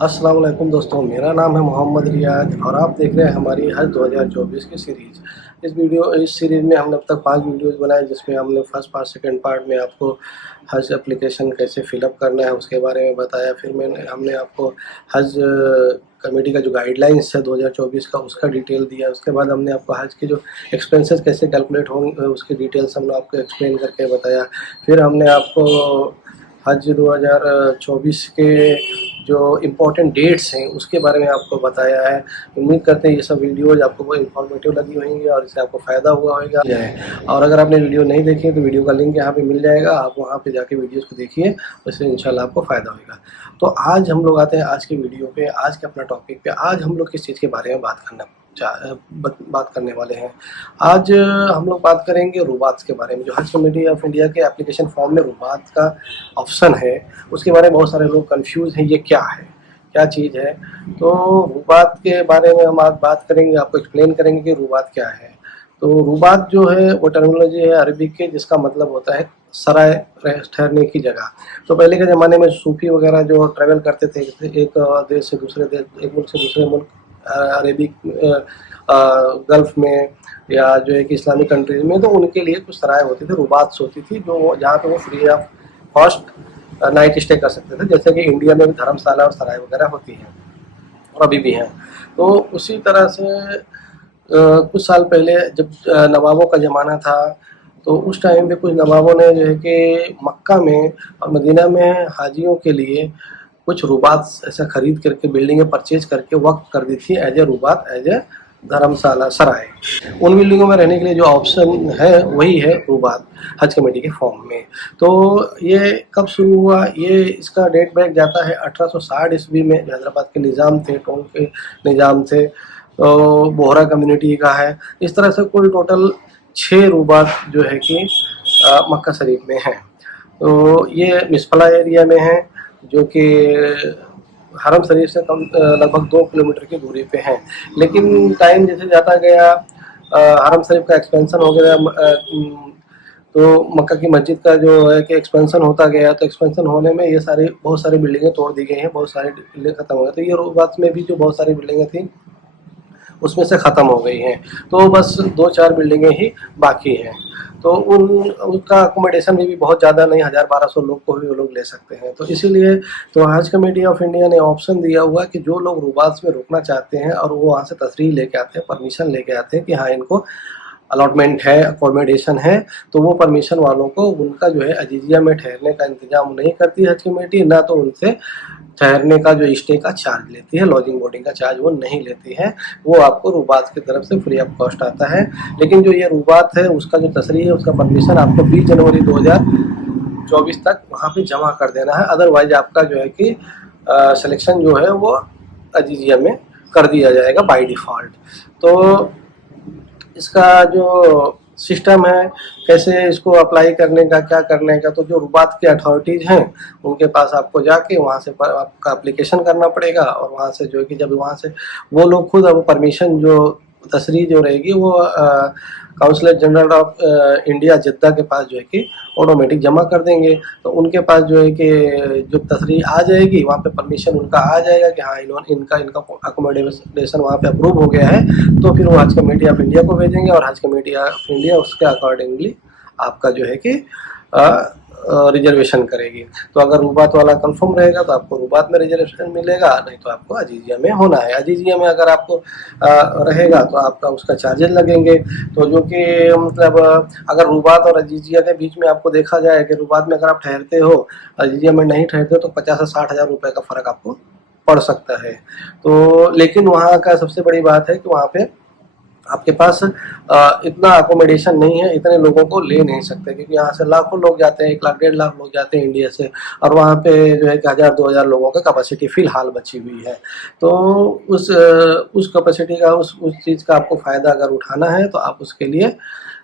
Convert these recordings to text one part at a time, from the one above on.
अस्सलाम वालेकुम दोस्तों, मेरा नाम है मोहम्मद रियाज और आप देख रहे हैं हमारी हज 2024 की सीरीज़। इस सीरीज़ में हमने अब तक 5 वीडियोज़ बनाए, जिसमें हमने फर्स्ट पार्ट, सेकंड पार्ट में आपको हज एप्लीकेशन कैसे फ़िलअप करना है उसके बारे में बताया। फिर हमने आपको हज कमेटी का जो गाइडलाइंस है 2024 का, उसका डिटेल दिया। उसके बाद हमने आपको हज के जो एक्सपेंसेस कैसे कैलकुलेट होंगे उसकी डिटेल्स हमने आपको एक्सप्लेन करके बताया। फिर हमने आपको हज 2024 के जो इम्पोर्टेंट डेट्स हैं उसके बारे में आपको बताया है। उम्मीद करते हैं ये सब वीडियोज़ आपको बहुत इन्फॉर्मेटिव लगी होंगी और इससे आपको फ़ायदा हुआ होगा। और अगर आपने वीडियो नहीं देखी है तो वीडियो का लिंक यहाँ पे मिल जाएगा, आप वहाँ पे जाके वीडियोज़ को देखिए, उससे इंशाल्लाह आपको फ़ायदा होगा। तो आज हम लोग आते हैं आज की वीडियो पे, आज के अपना टॉपिक पे। आज हम लोग किस चीज़ के बारे में बात करने वाले हैं। आज हम लोग बात करेंगे रुबात के बारे में। जो हज कमेटी ऑफ इंडिया के एप्लीकेशन फॉर्म में रुबात का ऑप्शन है, उसके बारे में बहुत सारे लोग कंफ्यूज हैं, ये क्या है, क्या चीज़ है। तो रुबात के बारे में हम आज बात करेंगे, आपको एक्सप्लेन करेंगे कि रुबात क्या है। तो रुबात जो है वो टर्मिनोलॉजी है अरबिक के, जिसका मतलब होता है सराय, ठहरने की जगह। तो पहले के ज़माने में सूफी वगैरह जो ट्रैवल करते थे एक देश से दूसरे देश, एक मुल्क से दूसरे मुल्क, अरेबिक गल्फ़ में या जो है कि इस्लामिक कंट्रीज़ में, तो उनके लिए कुछ सराय होती थी, रुबात होती थी, जो जहाँ पे वो free of cost night stay कर सकते थे। जैसे कि इंडिया में भी धर्मशाला और सराय वगैरह होती हैं और अभी भी हैं। तो उसी तरह से कुछ साल पहले जब नवाबों का ज़माना था, तो उस टाइम पे कुछ नवाबों ने जो है कि मक्का में और मदीना में हाजियों के लिए कुछ रुबात ऐसा खरीद करके, बिल्डिंगें परचेज करके वक्फ कर दी थी एज ए रुबात, एज ए धर्मशाला, सराय। उन बिल्डिंगों में रहने के लिए जो ऑप्शन है वही है रुबात, हज कमेटी के फॉर्म में। तो ये कब शुरू हुआ, ये इसका डेट बैक जाता है 1860 ईस्वी में। जो हैदराबाद के निज़ाम थे, टोंक के निज़ाम थे, तो बोहरा कम्युनिटी का है। इस तरह से कुल टोटल 6 रुबात जो है कि मक्का शरीफ में है। तो ये मिसफला एरिया में है, जो कि हरम शरीफ से कम लगभग 2 किलोमीटर की दूरी पे है। लेकिन टाइम जैसे जाता गया, हरम शरीफ का एक्सपेंशन हो गया, तो मक्का की मस्जिद का जो है कि एक्सपेंशन होता गया, तो एक्सपेंशन होने में ये बहुत सारी बिल्डिंगें तोड़ दी गई हैं, बहुत सारी बिल्डिंग खत्म हो गई। तो ये रुबात में भी जो बहुत सारी बिल्डिंगें थी उसमें से ख़त्म हो गई हैं, तो बस 2-4 बिल्डिंगें ही बाकी हैं। तो उनका अकोमोडेशन भी बहुत ज़्यादा नहीं, 1000-1200 लोग को भी वो लोग ले सकते हैं। तो इसीलिए तो हज कमेटी ऑफ इंडिया ने ऑप्शन दिया हुआ कि जो लोग रुबात में रुकना चाहते हैं और वो वहाँ से तसरीह लेके आते हैं, परमिशन लेके आते हैं कि हाँ इनको अलॉटमेंट है, अकोमोडेशन है, तो वो परमिशन वालों को उनका जो है अजीजिया में ठहरने का इंतजाम नहीं करती हज कमेटी, ना तो उनसे ठहरने का जो स्टे का चार्ज लेती है, लॉजिंग बोर्डिंग का चार्ज वो नहीं लेती है। वो आपको रुबात की तरफ से फ्री ऑफ कॉस्ट आता है। लेकिन जो ये रुबात है उसका जो तसरीह है, उसका परमिशन आपको 20 जनवरी 2024 तक वहाँ पे जमा कर देना है। अदरवाइज आपका जो है कि सिलेक्शन जो है वो अजीजिया में कर दिया जाएगा बाय डिफ़ॉल्ट। तो इसका जो सिस्टम है, कैसे इसको अप्लाई करने का, क्या करने का, तो जो रुबात के अथॉरिटीज़ हैं उनके पास आपको जाके वहाँ से आपका एप्लीकेशन करना पड़ेगा। और वहाँ से जो है कि जब वहाँ से वो लोग खुद अब परमिशन जो तसरीह जो रहेगी वो काउंसलर जनरल ऑफ इंडिया जिद्दा के पास जो है कि ऑटोमेटिक जमा कर देंगे। तो उनके पास जो है कि जो तसरीह आ जाएगी, वहाँ पे परमिशन उनका आ जाएगा कि हाँ इनका अकोमोडेशन वहाँ पे अप्रूव हो गया है। तो फिर वो हज कमेटी ऑफ इंडिया को भेजेंगे और हज कमेटी ऑफ इंडिया उसके अकॉर्डिंगली आपका जो है कि रिजर्वेशन करेगी। तो अगर रुबात वाला कंफर्म रहेगा तो आपको रुबात में रिजर्वेशन मिलेगा, नहीं तो आपको अजीजिया में होना है। अजीजिया में अगर आपको रहेगा तो आपका उसका चार्जेस लगेंगे। तो जो कि मतलब अगर रुबात और अजीजिया के बीच में आपको देखा जाए कि रुबात में अगर आप ठहरते हो, अजीजिया में नहीं ठहरते हो, तो 50 से 60 हज़ार रुपये का फ़र्क आपको पड़ सकता है। तो लेकिन वहाँ का सबसे बड़ी बात है कि वहाँ पे आपके पास इतना अकोमोडेशन नहीं है, इतने लोगों को ले नहीं सकते, क्योंकि यहाँ से लाखों लोग जाते हैं, 1 लाख 1.5 लाख लोग जाते हैं इंडिया से, और वहाँ पे जो है कि 1000-2000 लोगों का कैपेसिटी फ़िलहाल बची हुई है। तो उस कैपेसिटी का उस चीज़ का आपको फ़ायदा अगर उठाना है तो आप उसके लिए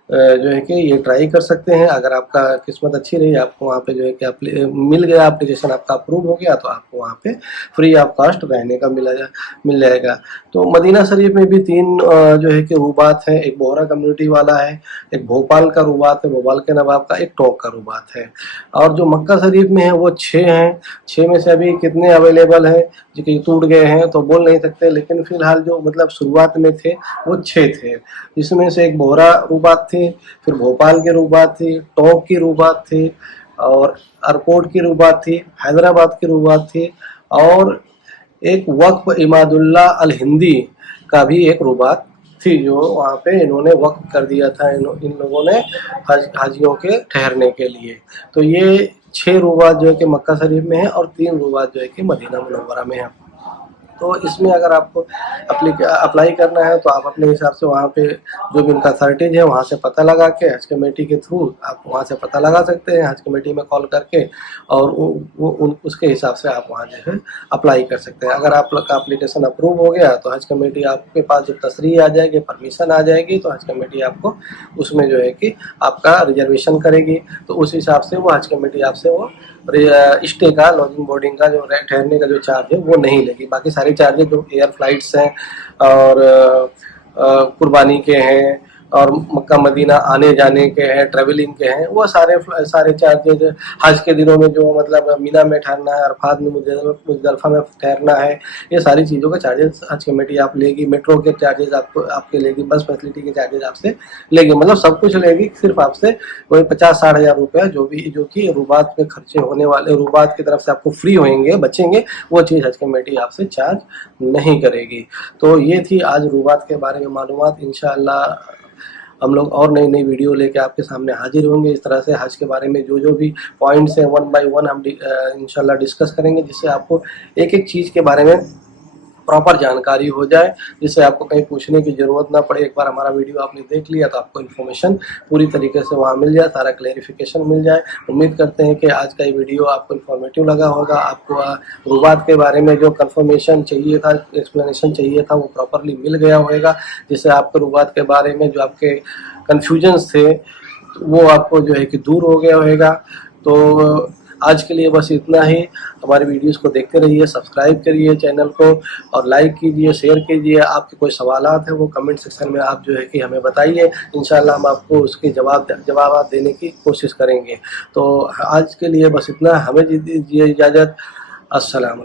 जो है कि ये ट्राई कर सकते हैं। अगर आपका किस्मत अच्छी रही, आपको वहाँ पे जो है कि मिल गया एप्लीकेशन, आपका अप्रूव हो गया, तो आपको वहाँ पे फ्री ऑफ कॉस्ट रहने का मिल जाएगा। तो मदीना शरीफ में भी 3 जो है कि रूबात हैं। एक बोहरा कम्युनिटी वाला है, एक भोपाल का रूबात है, भोपाल के नवाब का, एक टोंक का रूबात है। और जो मक्का शरीफ में है वो 6 हैं। 6 में से अभी कितने अवेलेबल हैं जो कि टूट गए हैं तो बोल नहीं सकते, लेकिन फिलहाल जो मतलब शुरुआत में थे वो 6 थे, जिसमें से एक बोहरा रूबात थी, फिर भोपाल की रूबात थी, टोंक की रूबात थी, और एयरपोर्ट की रूबात थी, हैदराबाद की रूबात थी, और एक वक्फ इमादुल्ला अल हिंदी का भी एक रूबात थी, जो वहाँ पे इन्होंने वक्फ कर दिया था इन लोगों ने हाजियों के ठहरने के लिए। तो ये 6 रूबात जो है कि मक्का शरीफ में है और 3 रूबात जो है कि मदीना मुनव्वरा में है। तो इसमें अगर आपको अप्लाई करना है तो आप अपने हिसाब से वहाँ पे जो भी उनका अथॉरिटीज है वहाँ से पता लगा के, हज कमेटी के थ्रू आप वहाँ से पता लगा सकते हैं, हज कमेटी में कॉल करके, और उसके हिसाब से आप वहाँ जो है अप्लाई कर सकते हैं। अगर आप का एप्लीकेशन अप्रूव हो गया तो हज कमेटी आपके पास जब तसरीह आ जाएगी, परमिशन आ जाएगी, तो हज कमेटी आपको उसमें जो है कि आपका रिजर्वेशन करेगी। तो उस हिसाब से वो हज कमेटी आपसे वो स्टे का, लॉजिंग बोर्डिंग का, जो ठहरने का जो चार्ज है वो नहीं लेगी। बाकी सारे चार्जेज जो एयर फ्लाइट्स हैं और कुर्बानी के हैं और मक्का मदीना आने जाने के हैं, ट्रैवलिंग के हैं, वो सारे चार्जेज, हज के दिनों में जो मतलब मीना में ठहरना है, अरफात में, मुजदलिफा में ठहरना है, ये सारी चीज़ों का चार्जेस हज कमेटी आप लेगी। मेट्रो के चार्जेस आपके लेगी, बस फैसिलिटी के चार्जेस आपसे लेगी, मतलब सब कुछ लेगी। सिर्फ आपसे वही 50-60 हज़ार रुपया जो कि रूबात में खर्चे होने वाले, रूबात की तरफ से आपको फ्री होंगे, बचेंगे, वो चीज़ हज कमेटी आपसे चार्ज नहीं करेगी। तो ये थी आज रूबात के बारे में मालूमात। इंशाअल्लाह हम लोग और नई नई वीडियो लेके आपके सामने हाजिर होंगे। इस तरह से हज के बारे में जो भी पॉइंट्स हैं 1 बाय 1 हम इंशाल्लाह डिस्कस करेंगे, जिससे आपको एक एक चीज़ के बारे में प्रॉपर जानकारी हो जाए, जिससे आपको कहीं पूछने की ज़रूरत ना पड़े। एक बार हमारा वीडियो आपने देख लिया तो आपको इन्फॉर्मेशन पूरी तरीके से वहाँ मिल जाए, सारा क्लेरिफिकेशन मिल जाए। उम्मीद करते हैं कि आज का ये वीडियो आपको इन्फॉर्मेटिव लगा होगा। आपको रूबात के बारे में जो कंफर्मेशन चाहिए था, एक्सप्लेनेशन चाहिए था, वो प्रॉपरली मिल गया होगा, जिससे आपको रूबात के बारे में जो आपके कन्फ्यूजन्स थे वो आपको जो है कि दूर हो गया होगा। तो आज के लिए बस इतना ही। हमारे वीडियोस को देखते रहिए, सब्सक्राइब करिए चैनल को, और लाइक कीजिए, शेयर कीजिए। आपके कोई सवालात हैं वो कमेंट सेक्शन में आप जो है कि हमें बताइए। इंशाल्लाह हम आपको उसके जवाब देने की कोशिश करेंगे। तो आज के लिए बस इतना, हमें दीजिए इजाज़त। अस्सलाम वालेकुम।